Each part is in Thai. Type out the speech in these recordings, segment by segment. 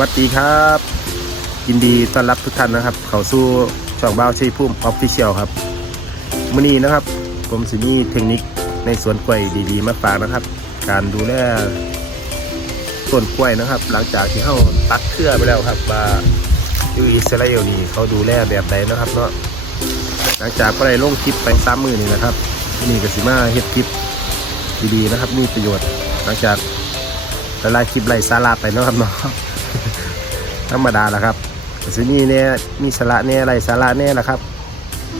วัสดีครับ ยินดีต้อนรับทุกท่านนะครับ เข้าสู่ช่องบ้าวชัยพุ่มออฟฟิเชียลครับมื้อนี้นะครับผมสิมีเทคนิคในสวนกล้วยดีๆ มาฝากนะครับ การดูแลต้นกล้วยนะครับ หลังจากที่เขาตัดเครือไปแล้วครับว่าอยู่อิสราเอลนี่เขาดูแลแบบใดนะครับเนาะหลังจากก็ได้ลงคลิปไปสามมือนี่นะครับนี่ก็สิมาเฮ็ดคลิปดีๆนะครับ มีประโยชน์หลังจากแต่ละคลิปไรสาระไปนะครับเนาะ ธรรมดาแหละครับแต่ซีนี่เนี่ยมีสาระเนี่ยไรสาระเนี่ยแหละครับ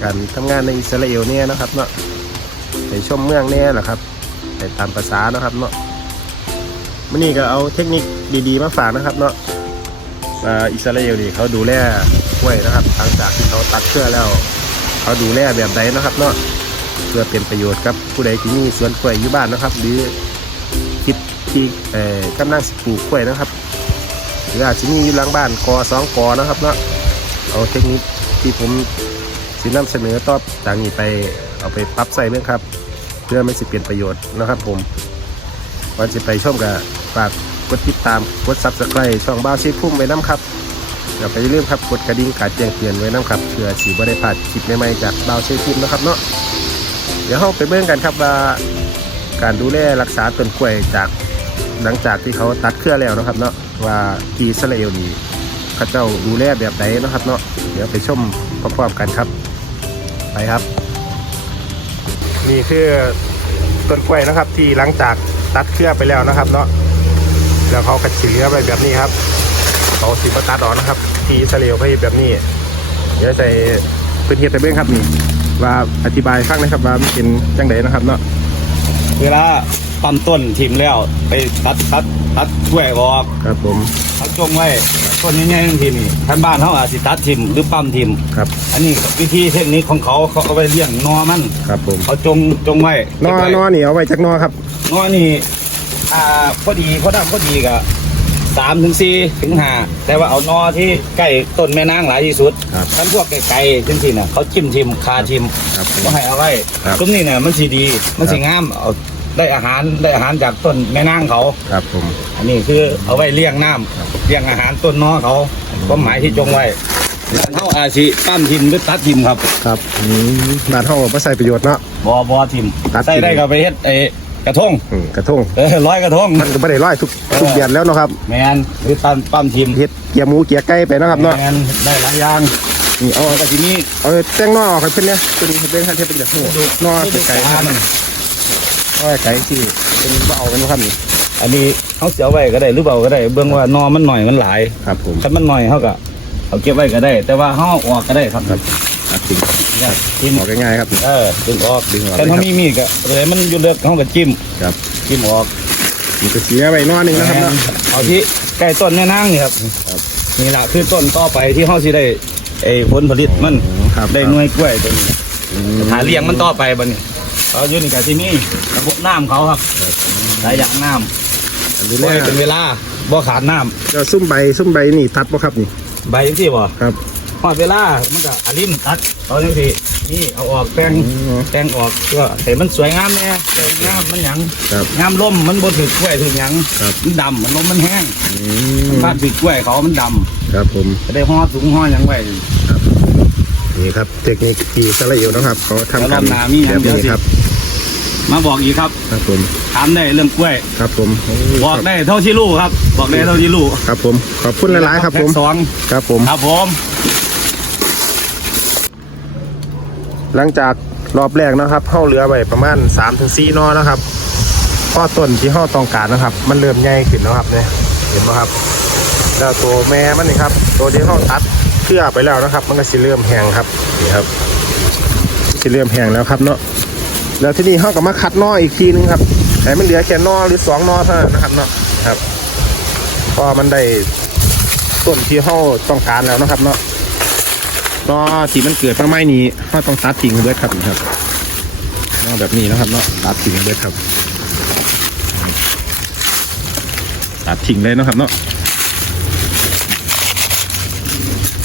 การทำงานในอิสราเอลเนี่ยนะครับเนาะไปชมเมืองเนี่ยแหละครับไปตามภาษาเนาะครับเนาะมื่อนี้ก็เอาเทคนิคดีๆมาฝากนะครับเนาะว่าอิสราเอลนี่เขาดูแลกล้วยนะครับหลังจากที่เขาตัดเครือแล้ว เขาดูแลแบบใดนะครับเนาะเพื่อเป็นประโยชน์กับผู้ใดที่มีสวนกล้วยอยู่บ้านนะครับ หรือคิดที่กำลังปลูกกล้วยนะครับ หรืออาจจะมีอยู่หลังบ้านกอสองกอนะครับเนาะเอาเทคนิคที่ผมสินำเสนอต่อจากนี้ไปเอาไปปรับใส่เรื่องครับ เพื่อไม่สิเปลี่ยนประโยชน์นะครับผมก่อนจะไปชมกับฝากกดติดตามกดซับสไครต์ช่องบ้าชีพุ่มไว้น้ำครับอย่าไปลืมครับกดกระดิ่งการแจ้งเตือนไว้น้ำครับเพื่อสีบริพลาดคลิปใหม่ๆจากบ้าชีพุ่มนะครับเนาะเดี๋ยวเราไปเบิ่งกันครับว่าการดูแลรักษาต้นกล้วยจากหลังจากที่เขาตัดเครือแล้วนะครับเนาะ ว่าที่อิสราเอลนี่เขาเจ้าดูแลแบบไหนนะครับเนาะเดี๋ยวไปชมพร้อมๆกันครับ ไปครับ นี่คือต้นกล้วยนะครับ ที่หลังจากตัดเครือไปแล้วนะครับ เนาะแล้วเขากระชิเหลือไปแบบนี้ครับเขาสีมาตัดออกนะครับ ที่อิสราเอลเขาแบบนี้ เดี๋ยวใส่พื้นที่ตะเบ้งครับนี่ว่าอธิบายฟังนะครับว่ามันเป็นจังไดนะครับเนาะ เวลาปั๊มต้นทิมแล้ว ไปตัดตัดตัดกล้วยออกครับผมเขาจงไว้ต้นใหญ่ๆทั้งทีนี่ท่านบ้านเขาอาจสิตัดทิมหรือปั๊มทิมครับ อันนี้วิธีเทคนิคของเขาเขาเอาไว้เลี้ยงนอมันครับผมเขาจงจงไว้นอนนอนี่เอาไว้จากนอครับนอนี่อ่าพอดีพอดำพอดีกับ สามถึงสี่ถึงห้าแต่ว่าเอานอที่ใกล้ต้นแม่นางหลายที่สุดครับท่านพวกไกลๆจังที่น่ะเขาจิ้มทิมคาทิมครับผมก็ให้เอาไว้ครับตรงนี้เนี่ยมันสีดีมันสีงามเอาได้อาหารได้อาหารจากต้นแม่นางเขา ครับผม อันนี้คือเอาไว้เลี้ยงน้ำเลี้ยงอาหารต้นน้อเขาความหมายที่จงไว้เท่าอาชีปั้มทิมหรือตัดทิมครับ ครับอืมบ้านห้องมาใส่ประโยชน์เนาะ บอบอทิม ตัดทิมใส่ได้ก็ไปเฮ็ดไอ้ กระทงอืมกระทงเออร้อยกระทงมันก็ไม่ได้ร้อยทุกเออทุกเดือนแล้วเนาะครับแมนหรือปั้มปั้มทิมเฮ็ดเกียร์หมูเกียร์ไก่ไปเนาะครับเนาะแมนได้หลายอย่างนี่เอาแล้วก็ทีนี้เอาแจ้งนอออกให้เพิ่นเนี่ยตัวนี้เป็นขั้นเทเป็นแบบนี้นอเป็นไก่ครับนอไก่ที่เป็นบ่เอาเป็นบ่ครับนี่อันนี้เขาเสียไว้ก็ได้หรือเปล่าก็ได้ เบื้องว่านอมันหน่อยมันหลายครับผมถ้ามันหน่อยเขาก็เอาเก็บไว้ก็ได้ แต่ว่าเขาเอาออกก็ได้ครับ ครับจริงเนี่ยทิมออกง่ายๆครับเออดึงออกดึงออกแต่ถ้ามีมีดก็เลยมันอยู่เลือกเขาก็จิ้มครับจิ้มออกมีกระเสียไว้นอหนึงนะครับเนาะเอาที่ใกล้ต้นแม่นางนี่ครับครับนี่แหละคือต้นต่อไปที่เขาสิได้ไอ้ผลผลิตมันครับได้หน่วยกล้วยตัวนี้อืมหาเลี้ยงมันต่อไปบัดนี้เขาอยู่นี่กับที่นี่ระบบน้ำเขาครับหลายอย่างน้อันำนี้บ่แน่ให้เป็นเวลาบ่ขาดน้ำจะซุ่มใบซุ่มใบนี่ตัดบ่ครับนี่ใบจังซี่บ่ครับ พอดเวลามันก็อาริมตัดเอาจังซี่นี่เอาออกแปลงอืมแปลงออกเพื่อให้มันสวยงามแน่สวยงามมันหยังครับงามล่มมันบ่ถือกล้วยถือหยังครับมันดำมันลมมันแห้งอืมันมพาดถือกล้วยเขามันดำครับผมจะได้ห่อถุงห่อหยังไว้ นี่ครับ เทคนิคที่อิสราเอลนะครับเขาทำกันแล้วรอบหน้ามีหยัแบงบเดี๋ยวนี้สิ ครับ มาบอกอีกครับครับผม ถามได้เรื่องกล้วย ครับผมโอ้บอกได้เท่าที่รู้ครับ บอกได้เท่าที่รู้ครับผม ขอบคุณหลาย ๆ ครับผม แพ็สองครับผม ครับผม หลังจากรอบแรกนะครับเข้าเรือไปประมาณ3าถึงสนอนะครับข้อต้นที่เข้าต้องการนะครับ มันเริ่มใหญ่ขึ้นแล้วครับเนี่ยเห็นไหมครับแล้วตัวแม่มันนี่ครับ ตัวที่เข้าตัดเครือไปแล้วนะครับ มันก็สิเริ่มแห้งครับนี่ครับสิเริ่มแห้งแล้วครับเนาะแล้วที่นี่เข้ากับมาคัดนออีกทีนึงครับแต่มันเหลือแค่นอหรือสองนอเท่านั้นนะครับเนาะครับพอมันได้ต้นที่เข้าต้องการแล้วนะครับเนาะ ก็ที่มันเกิดมาไม่นี้ถ้าต้องตัดทิ้งด้วยครับนี่ครับนอกแบบนี้นะครับเนาะตัดทิ้งด้วยครับ ตัดทิ้งเลยนะครับเนาะ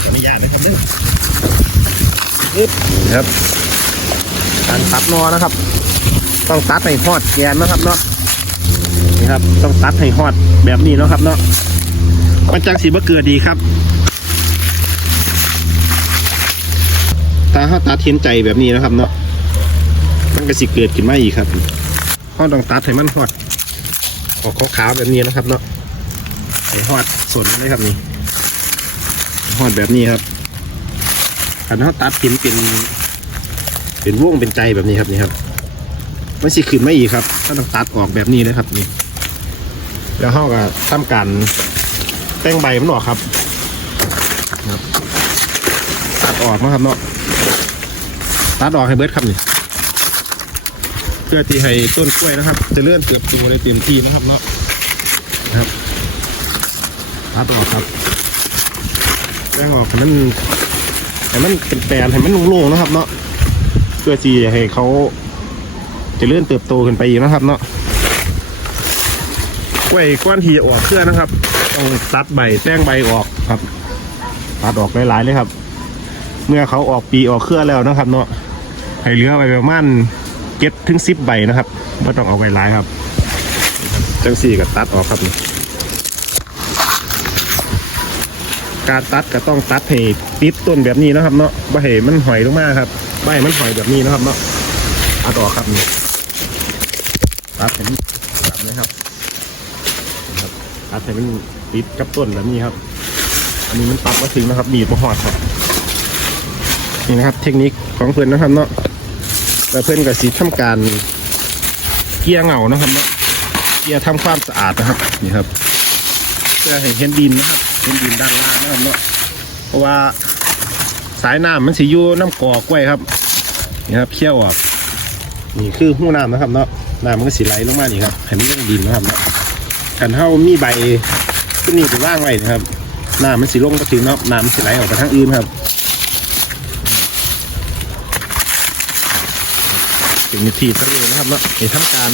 ขออนุญาตนะครับเนี่ยนี่ครับการตัดนอนะครับ ต้องตัดให้ฮอดแกนนะครับเนาะนี่ครับ ต้องตัดให้ฮอดแบบนี้เนาะครับเนาะมันจังสีบ่เกิดดีครับ ตาเขาตัดเห็นใจแบบนี้นะครับเนาะมันก็สิเกิดขึ้นมาอีกครับเขาต้องตัดให้มันหอดออกขาวๆแบบนี้นะครับเนาะให้หอดสนเลยครับนี่หอดแบบนี้ครับอันเขาตัดเห็นเป็น เป็นวงเป็นใจแบบนี้ครับนี่ครับมันสิขึ้นมาอีกครับก็ต้องตัดออกแบบนี้นะครับนี่แล้วเขาก็ทำการแต่งใบมันออกครับครับ ตัดออกนะครับเนาะ ตัดออกให้เบิดครับนี่เพื่อที่ให้ต้นกล้วยนะครับ จะเลื่อนเติบโตได้เต็มที่นะครับเนาะนะครับตัดออกครับแต่งออกให้มันให้มันเป็นแปลนให้มันโล่งๆนะครับ เนาะเพื่อที่ให้เขาจะเลื่อนเติบโตขึ้นไปอีกนะครับ เนาะกล้วยก้อนทีจะออกเครื่อนะครับต้องตัดใบแต้งใบออกครับ ตัดออกหลายๆเลยครับ เมื่อเขาออกปีออกเครื่อแล้วนะครับ เนาะ ให้เหลือไปประมาณเจ็ดถึงสิบใบนะครับไม่ต้องเอาไว้หลายครับ จังสี่ก็ตัดออกครับนี่การตัดก็ต้องตัดให้ติดต้นแบบนี้นะครับ เนาะให้มันหอยลงมาครับใบมันหอยแบบนี้นะครับเนาะตัดออกครับนี่ตัดเป็นแบบนี้ครับครับตัดให้มันติดกับต้นแบบนี้ครับ อันนี้มันตัดมาถึงนะครับบีบมาหอดครับนี่นะครับ เทคนิคของเพื่อนนะครับเนาะ แล้วเพื่อนกับสีทำการเกี่ยเหงานะครับเนาะเกลี่ยทำความสะอาดนะครับนี่ครับเพื่อให้เห็นดินนะครับเห็นดินด้านล่างนะครับเนาะเพราะว่าสายน้ำมันสิอยู่น้ำกอกไว้ครับนี่ครับเคี่ยวออกนี่คือหู้น้ำนะครับเนาะน้ำมันก็สิไหลลงมานี่ครับให้มันลงดินนะครับเนาะขันเท่ามีใบขึ้นนี่ถือว่างไว้นะครับน้ำมันสีลงก็ถึงเนาะน้ำมันสีไหลออกไปทางอื่นครับ เป็นวิธีสักเองนะครับเนาะในทำการ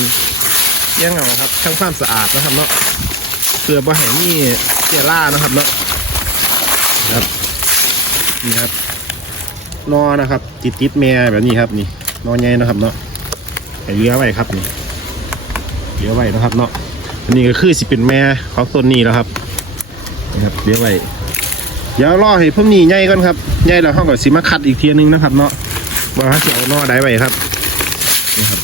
แย่งเงาครับทำความสะอาดนะครับเนาะเพื่อบ่ให้มีเชื้อรานะครับเนาะครับนี่ครับนอนะครับ ติดติดแม่แบบนี้ครับนี่นอใหญ่นะครับเนาะให้เลี้ยไว้ครับนี่เลี้ยไว้นะครับเนาะอันนี้ก็คือสิเป็นแม่ของต้นนี้แล้วครับนะครับเลี้ยไว้เดี๋ยวรอให้พุ่มนี้ใหญ่ก่อนครับใหญ่แล้วเขาก็สิมาคัดอีกเทียนึงนะครับเนาะว่าเขาจะเอานอได้ไว้ครับ นี่ครับ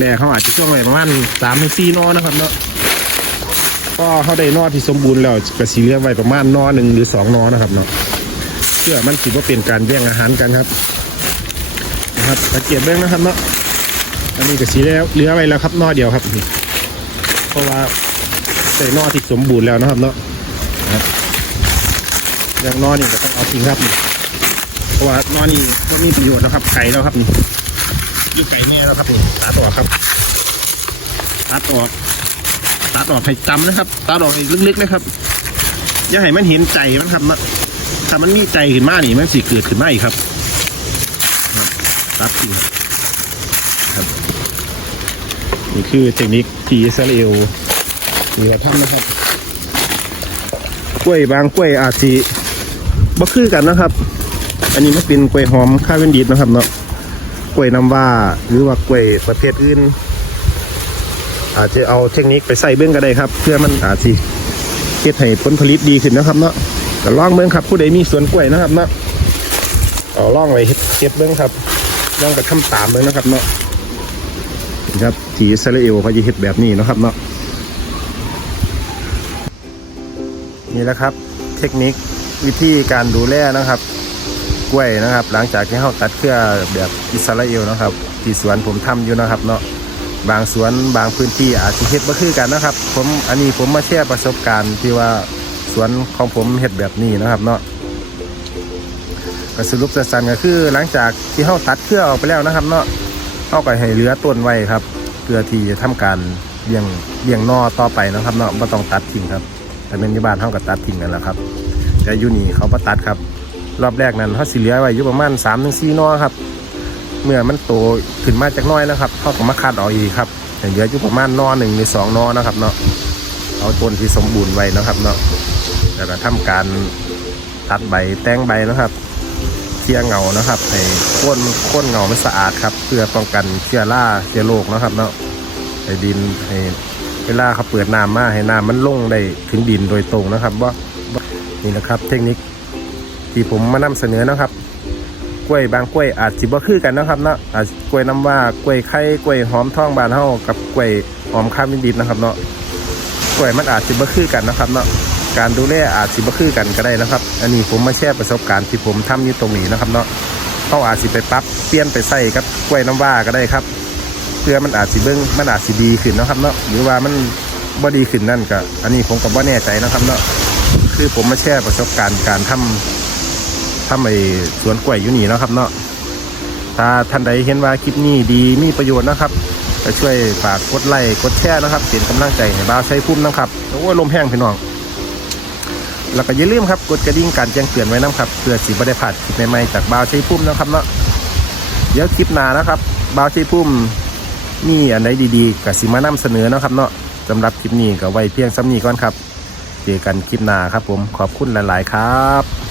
แรกๆเขาอาจจะช่วงไว้ประมาณสามถึงสี่นอนะครับเนาะก็เขาได้นอที่สมบูรณ์แล้วก็สีเลี้ยงไว้ประมาณนอหนึ่งหรือสองนอนะครับเนาะเพื่อมันถือว่าเป็นการแย่งอาหารกันครับนะครับสังเกตเบ้างนะครับเนาะอันนี้ก็สีแล้วเหลือไว้แล้วครับนอเดียวครับนี่เพราะว่าใส่นอที่สมบูรณ์แล้วนะครับเนาะอย่างนอนี่ก็ต้องเอาทิ้งครับเพราะว่านอนี่ไม่มีประโยชน์แล้วครับไก่แล้วครับนี่ ยี่ไก่เนี่ยแล้วครับนี่ตัดออกครับตัดออกตัดออกให้จำนะครับตัดออกลึกๆนะครับ อย่าให้มันเห็นใจมันครับนะถ้ามันมีใจขึ้นมานี่มันสิเกิดขึ้นมาอีกครับครับตัดทิ้งครับนี่คือเทคนิคที่อิสราเอลเหลือทำนะครับ กล้วยบางกล้วยอาจสิบ่คือกันนะครับ อันนี้มันเป็นกล้วยหอมข้าวเวนดีดนะครับเนาะ กล้วยน้ำว้าหรือว่ากล้วยประเภทอื่น อาจจะเอาเทคนิคไปใส่เบื้องก็ได้ครับ เพื่อมันอาจสิเฮ็ดให้ผลผลิตดีขึ้นนะครับเนาะก็ลองเบื้องครับ ผู้ใดมีสวนกล้วยนะครับเนาะเอาลองไว้เฮ็ดเฮ็ดเบื้องครับลองไปทำตามเบื้องนะครับเนาะครับที่อิสราเอลเขาจะเฮ็ดแบบนี้นะครับเนาะนี่แหละครับ เทคนิควิธีการดูแลนะครับ ล้วยนะครับ หลังจากที่เขาตัดเครือแบบอิสราเอลนะครับ ที่สวนผมทำอยู่นะครับเนาะบางสวนบางพื้นที่อาจจะเฮ็ดบ่คือกันนะครับ ผมอันนี้ผมมาแชร์ประสบการณ์ที่ว่าสวนของผมเฮ็ดแบบนี้นะครับเนาะก็สรุปสั้นๆก็คือหลังจากที่เขาตัดเครือออกไปแล้วนะครับ เนาะเขาไปให้เหลือต้นไว้ครับเพื่อที่จะทำการเลี้ยงเลี้ยงนอต่อไปนะครับเนาะไม่ต้องตัดทิ้งครับแต่เป็นอยี่บ้านเท่ากับตัดทิ้งกันแหละครับ แต่อยูนี่เขามาตัดครับ รอบแรกนั้นเขาสิเหลือไว้อยู่ประมาณสามถึงสี่นอครับ เมื่อมันโตขึ้นมาจากน้อยนะครับเขาก็มาคัดออกอีกครับเหลืออยู่ประมาณนอหนึ่งหรือสองนอนะครับเนาะเอาต้นที่สมบูรณ์ไว้นะครับเนาะแล้วก็ทำการตัดใบแต่งใบนะครับเคลียเงานะครับให้ก้นก้นเงาไมันสะอาดครับ เพื่อป้องกันเชื้อราเชื้อโรคนะครับเนาะให้ดินให้เวลาเขาเปิดน้ำมาให้น้ำมันลงได้ถึงดินโดยตรงนะครับว่านี่นะครับ เทคนิค ที่ผมมานำเสนอนะครับ กล้วยบางกล้วยอาจสิบ่คือกันนะครับเนาะอาจกล้วยน้ำว่ากล้วยไข่กล้วยหอมทองบานเฮากับกล้วยหอมข้ามดิบนะครับเนาะกล้วยมันอาจสิบ่คือกันนะครับเนาะการดูแลอาจสิบ่คือกันก็ได้นะครับ อันนี้ผมมาแชร์ประสบการณ์ที่ผมทำอยู่ตรงนี้นะครับเนาะเขาอาจสิไปปรับเปลี่ยนไปใส่กับกล้วยน้ำว่าก็ได้ครับเพื่อมันอาจสิเบิ้งมันอาจสิดีขึ้นนะครับเนาะหรือว่ามันบ่ดีขึ้นนั่นก็อันนี้ผมก็บ่แน่ใจนะครับเนาะคือผมมาแชร์ประสบการณ์การทำ ทำไอ้สวนกล้วยอยู่นี่นะครับเนาะถ้าท่านใดเห็นว่าคลิปนี้ดีมีประโยชน์นะครับก็ช่วยฝากกดไลค์กดแชร์นะครับเป็นกำลังใจให้บ่าใช้พุ่มนะครับโอ้ลมแห้งพี่น้องแล้วก็อย่าลืมครับกดกระดิ่งการแจ้งเตือนไว้นะครับเพื่อสิบ่ได้พลาดคลิปใหม่ๆจากบ่าใช้พุ่มนะครับเนาะเดี๋ยวคลิปหน้านะครับบ่าใช้พุ่มมีอันไหนดีๆกับสิมานำเสนอนะครับเนาะสำหรับคลิปนี้ก็ไว้เพียงซ้ำนี้ก่อนครับ เจอกันคลิปหน้าครับผมขอบคุณหลาย ๆ ครับ